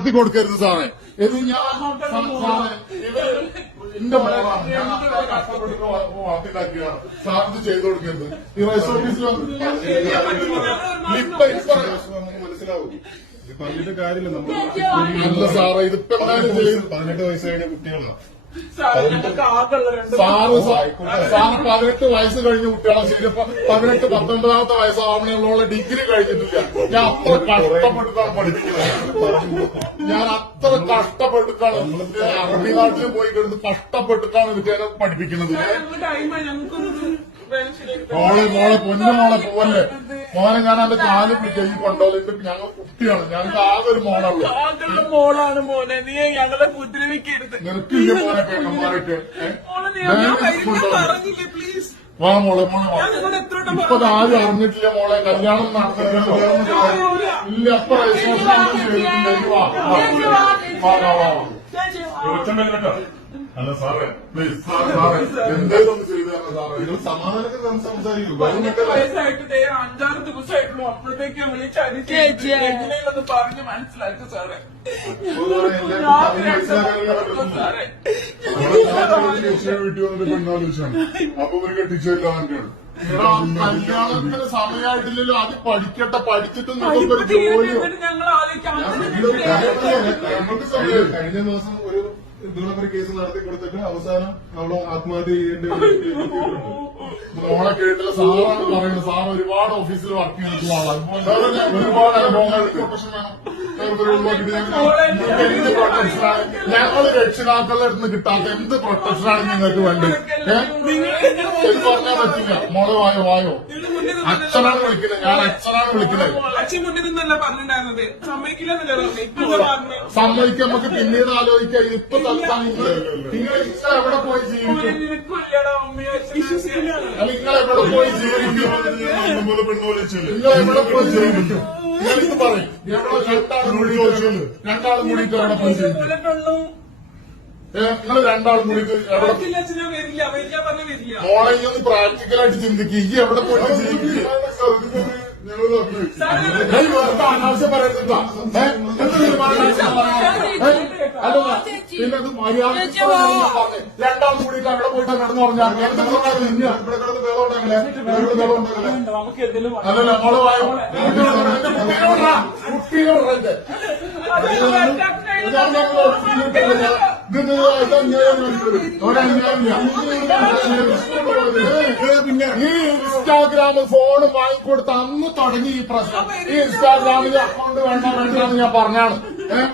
നടത്തി കൊടുക്കരുത് സാറേ. ഇത് ഞാൻ സാറേ ഇവർ എന്റെ മോളാണ് ഞാൻ അത്ര കഷ്ടപ്പെട്ട് വളർത്തിണ്ടാക്കിയാണ് ചെയ്തു കൊടുക്കരുത്. ഈ റൈസ് ഓഫീസിൽ വന്ന് ഇപ്പൊ ഇപ്പൊ മനസ്സിലാവും. പറഞ്ഞിട്ട് കാര്യമില്ല. നമ്മൾ അല്ല സാറേ ഇതിപ്പോ ചെയ്യും. പതിനെട്ട് വയസ്സ് കഴിഞ്ഞ കുട്ടികളാണ് സാറേ പതിനെട്ട് വയസ്സ് കഴിഞ്ഞ കുട്ടികളെ ശരി പതിനെട്ട് പത്തൊമ്പതാമത്തെ വയസ്സാവണയുള്ള ഡിഗ്രി കഴിഞ്ഞിട്ടില്ല. ഞാൻ അത്ര കഷ്ടപ്പെട്ടിട്ടാണ് പഠിപ്പിക്കുന്നത് ഞാൻ അത്ര കഷ്ടപ്പെട്ടിട്ടാണ് അറബി നാട്ടിൽ പോയി കിടന്ന് കഷ്ടപ്പെട്ടിട്ടാണ് വിദ്യാലയം പഠിപ്പിക്കുന്നത്. മോളെ മോളെ പൊന്നു മോളെ പോവല്ലേ? മോനെ ഞാൻ എന്റെ കാൽ പിടിച്ച ഈ കൊണ്ടോലിട്ട് ഞങ്ങൾ കുട്ടിയാണ്. ഞങ്ങൾക്ക് ആകെ ഒരു മോളാണ്. താങ്കളുടെ മോളാണ് മോനെ. നീ ഞങ്ങളെ ഉപദ്രവിക്കരുത് നിർത്തില്ല മോനെ പറഞ്ഞില്ലേ പ്ലീസ് വാ മോളെ മോളെ വാ ഇപ്പൊ ആരും അറിഞ്ഞിട്ടില്ല മോളെ. കല്യാണം ഇല്ല. അപ്പൊ രജിസ്ട്രേഷൻ വാ വാ. വാ വാ വാ. വാ. അല്ല സാറേ പ്ലീസ് സാറേ എന്തേലും ഒന്ന് ചെയ്തു തരണം സാറേ നിങ്ങൾ സമാധാനത്തിൽ സംസാരിക്കൂ. പതിനെട്ട് വയസ്സായിട്ട് ദേ അഞ്ചാറ് ദിവസമായിട്ടുള്ളൂ അപ്പോഴത്തേക്ക് വിളിച്ച് എങ്ങനെയൊന്ന് പറഞ്ഞ് മനസ്സിലാക്കി സാറേ. രാത്രി രക്ഷപ്പെട്ടു സാറേ. വീട്ടിൽ വന്നിട്ട് പെണ്ണാലോചിച്ചാണ് അപ്പൊ ഒരു കെട്ടിച്ചല്ലോ കല്യാണത്തിന് സമയമായിട്ടില്ലല്ലോ. അത് പഠിക്കട്ടെ പഠിച്ചിട്ട് നിങ്ങൾക്ക് ഒരു ഞങ്ങൾ സമയം കഴിഞ്ഞ ദിവസം ഒരു കേസ് നടത്തി കൊടുത്തിട്ട് അവസാനം അവൾ ആത്മഹത്യ ചെയ്യേണ്ടി മോളെ കേട്ടില്ല സാറാണ് പറയുന്നത് സാർ ഒരുപാട് ഓഫീസിൽ വർക്ക് ചെയ്യുന്ന ആളാണ് സാറ് ഞാൻ ഒരുപാട് അനുഭവങ്ങൾ ഞങ്ങൾ രക്ഷിതാക്കളുടെ അടുത്ത് കിട്ടാത്ത എന്ത് പ്രൊട്ടക്ഷനാണ് നിങ്ങൾക്ക് വേണ്ടത്? ഏഹ് പറഞ്ഞാൽ പറ്റില്ല. മോളെ വായോ വായോ. അച്ഛനാണ് വിളിക്കുന്നത്. ഞാൻ അച്ഛനാണ് വിളിക്കുന്നത്. സമ്മതിക്കാൻ നമുക്ക് പിന്നീട് ആലോചിക്കാം. ഇപ്പൊ നിങ്ങൾ എവിടെ എവിടെ പോയി ജീവിക്കും. എവിടെ പോയി ജീവിക്കും. നിങ്ങൾ ഇത് പറയും. എവിടെ രണ്ടാളും കൂടി രണ്ടാളും കൂടിയിട്ട് എവിടെ പോയി ജീവിക്കും. നിങ്ങൾ രണ്ടാളും കൂടിയിട്ട് എവിടെ ഈ ഒന്ന് പ്രാക്ടിക്കലായിട്ട് ചിന്തിക്കുക ഈ എവിടെ പോയിട്ട് ജീവിക്കും? വെറുതെ അനാവശ്യം ഏ? എന്ത് തീരുമാനം അനാവശ്യം പറയണം? ഏ? അല്ല പിന്നെ അത് മര്യാദ അവിടെ പോയിട്ട് കിടന്നു പറഞ്ഞാൽ ഇവിടെ കിടന്ന്? ഇവിടെ മോൾ വായോ കാണിക്കുന്നത്. ഒരന്യായമില്ല. പിന്നെ ഈ ഇൻസ്റ്റാഗ്രാമിൽ ഫോൺ വാങ്ങിക്കൊടുത്ത് അന്ന് തുടങ്ങി ഈ പ്രശ്നം. ഈ ഇൻസ്റ്റാഗ്രാമിൽ അക്കൗണ്ട് വേണ്ട വേണ്ടെന്ന് ഞാൻ പറഞ്ഞാണ്. ഏഹ്